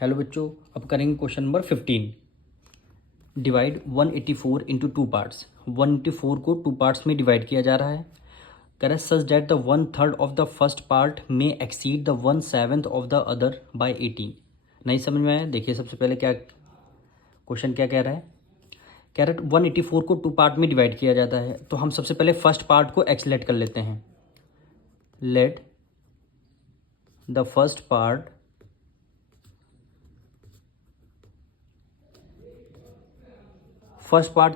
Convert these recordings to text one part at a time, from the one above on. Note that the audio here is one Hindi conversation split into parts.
हेलो बच्चों, अब करेंगे question number 15। Divide 184 into two parts. 184 को टू पार्ट्स में डिवाइड किया जा रहा है। कह रहा है such that the 1/3 of the first part में exceed the 1/7 of the other by 18। नहीं समझ में आया? देखिए सबसे पहले क्या क्वेश्चन क्या कह रहा है। कह रहा है 184 को टू पार्ट में डिवाइड किया जाता है, तो हम सबसे पहले फर्स्ट पार्ट को एक्स लेट कर लेते हैं। लेट द फर्स्ट पार्ट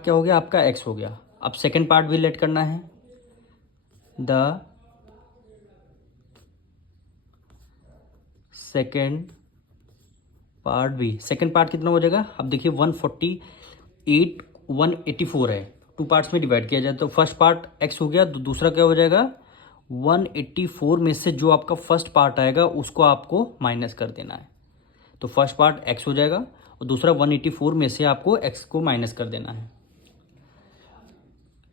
क्या हो गया आपका एक्स हो गया। अब सेकंड पार्ट भी लेट करना है। द सेकंड पार्ट कितना हो जाएगा? अब देखिए 148 184 है, टू पार्ट्स में डिवाइड किया जाए तो फर्स्ट पार्ट एक्स हो गया, तो दूसरा क्या हो जाएगा? 184 में से जो आपका फर्स्ट पार्ट आएगा उसको आपको माइनस कर देना है। तो फर्स्ट पार्ट एक्स हो जाएगा और दूसरा 184 में से आपको एक्स को माइनस कर देना है।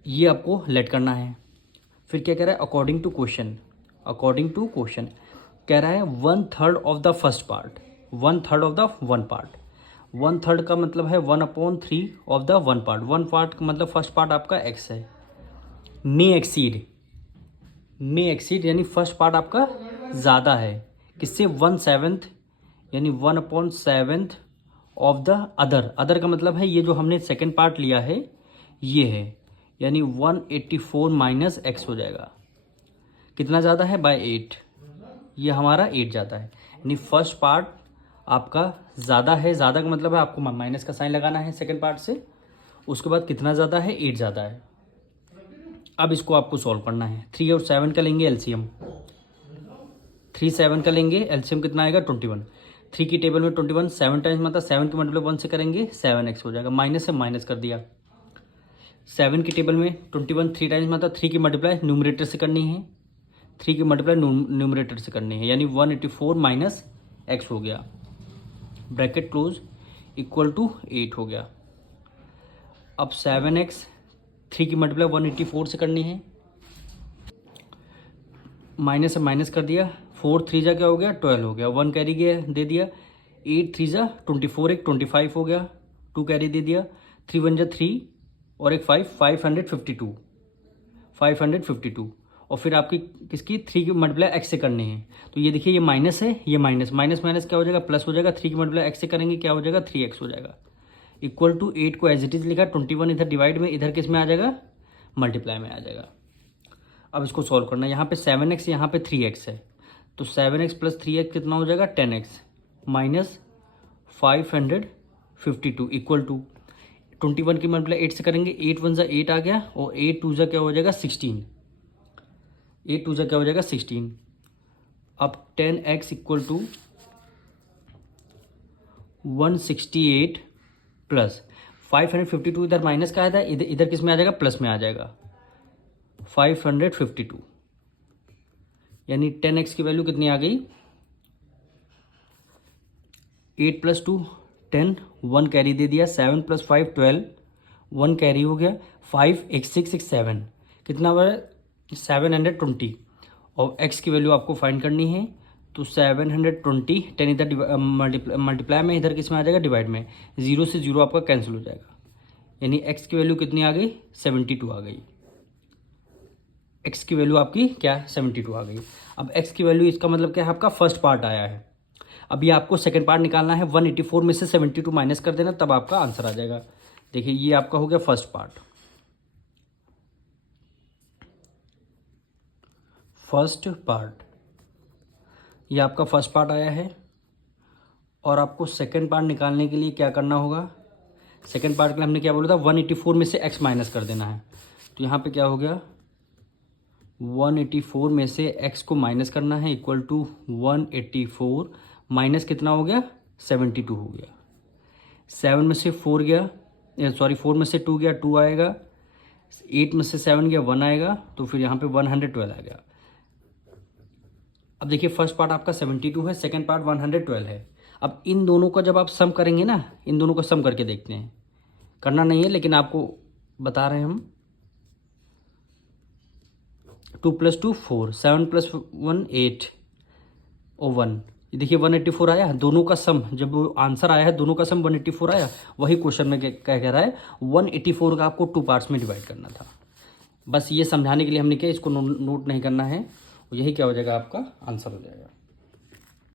ये आपको लेट करना है। फिर क्या कह रहा है? अकॉर्डिंग टू क्वेश्चन कह रहा है 1/3 of the first part, 1/3 of the one part. 1/3 का मतलब है 1/3 of the one part. One part का मतलब फर्स्ट पार्ट आपका एक्स है। मे एक्सीड यानी फर्स्ट पार्ट आपका ज़्यादा है किससे? 1/7 यानी 1/7 ऑफ द अदर का मतलब है ये जो हमने सेकेंड पार्ट लिया है ये है, यानी 184 माइनस एक्स हो जाएगा। कितना ज़्यादा है? बाय 8। ये हमारा 8 ज़्यादा है, यानी फर्स्ट पार्ट आपका ज़्यादा है। ज़्यादा का मतलब है आपको माइनस का साइन लगाना है सेकेंड पार्ट से। उसके बाद कितना ज़्यादा है? 8 ज़्यादा है। अब इसको आपको सॉल्व करना है। 3 और 7 का लेंगे एलसीएम। 3 7 का लेंगे एलसीएम, कितना आएगा? 21। 3 की टेबल में 21 7 टाइम्स मतलब 7 के मल्टीप्लाई 1 से करेंगे 7x हो जाएगा। माइनस से माइनस कर दिया। 7 की टेबल में 21 3 टाइम्स मतलब 3 की मल्टीप्लाई न्यूमरेटर से करनी है, 3 की मल्टीप्लाई न्यूमरेटर से करनी है, यानी 184 माइनस एक्स हो गया। ब्रैकेट क्लोज इक्वल टू 8 हो गया। अब 7x 3 की मल्टीप्लाई 184 से करनी है, माइनस से माइनस कर दिया। 4 3 जा क्या हो गया? 12 हो गया। 1 कैरी गया दे दिया। 8 3 जा 24 एक 25 हो गया। 2 कैरी दे दिया। 3 1 जा 3 और एक 5 552 और फिर आपकी किसकी? 3 की मल्टीप्लाई एक्स से करनी है। तो ये देखिए ये माइनस है, ये माइनस माइनस क्या हो जाएगा? प्लस हो जाएगा। 3 की मल्टीप्लाई एक्स से करेंगे क्या हो जाएगा? 3x हो जाएगा। इक्वल टू 8 को एज इट इज लिखा। 21 इधर डिवाइड में, इधर किस में आ जाएगा? मल्टीप्लाई में आ जाएगा। अब इसको सॉल्व करना है। यहाँ पे 7x यहाँ पे 3x है, तो 7x प्लस 3x कितना हो जाएगा? 10x माइनस 552 इक्वल टू 21 की मल्टीप्लाई 8 से करेंगे। 8 1 जा 8 आ गया और 8 2 जा क्या हो जाएगा? 16। 8 2 जा क्या हो जाएगा? 16। अब 10x इक्वल टू 168 प्लस 552 इधर माइनस का है, इधर किस में आ जाएगा? प्लस में आ जाएगा। 552 यानी 10x की वैल्यू कितनी आ गई? 8 + 2 10, 1 कैरी दे दिया। 7 + 5 12, 1 कैरी हो गया। 5 1 6 6 7 कितना हुआ? 720। और x की वैल्यू आपको फाइंड करनी है, तो 720 10 इधर मल्टीप्लाई में, इधर किस में आ जाएगा? डिवाइड में। 0 से 0 आपका कैंसिल हो जाएगा, यानी x की वैल्यू कितनी आ गई? 72 आ गई। x की वैल्यू आपकी क्या? 72 आ गई। अब x की वैल्यू, इसका मतलब क्या है? आपका फर्स्ट पार्ट आया है। अभी आपको सेकंड पार्ट निकालना है। 184 में से 72 माइनस कर देना, तब आपका आंसर आ जाएगा। देखिए ये आपका हो गया फर्स्ट पार्ट, ये आपका फर्स्ट पार्ट आया है। और आपको सेकंड पार्ट निकालने के लिए क्या करना होगा? सेकंड पार्ट के लिए हमने क्या बोला था? 184 में से x माइनस कर देना है। तो यहाँ पे क्या हो गया? 184 में से x को माइनस करना है, इक्वल टू 184 माइनस कितना हो गया? 72 हो गया। 7 में से 4 गया, सॉरी 4 में से 2 गया, 2 आएगा। 8 में से 7 गया, 1 आएगा। तो फिर यहाँ पे 112 आ गया। अब देखिए फर्स्ट पार्ट आपका 72 है, सेकंड पार्ट 112 है। अब इन दोनों का जब आप सम करेंगे ना, इन दोनों को सम करके देखते हैं, करना नहीं है लेकिन आपको बता रहे हैं हम। 2 + 2 4, 7 + 1 8 और 1, ये देखिए 184 आया, दोनों का सम, जब आंसर आया है दोनों का सम 184 आया, वही क्वेश्चन में क्या कह रहा है 184 का आपको 2 पार्ट्स में डिवाइड करना था। बस ये समझाने के लिए हमने किया, इसको नोट नहीं करना है, यही क्या हो जाएगा आपका आंसर हो जाएगा।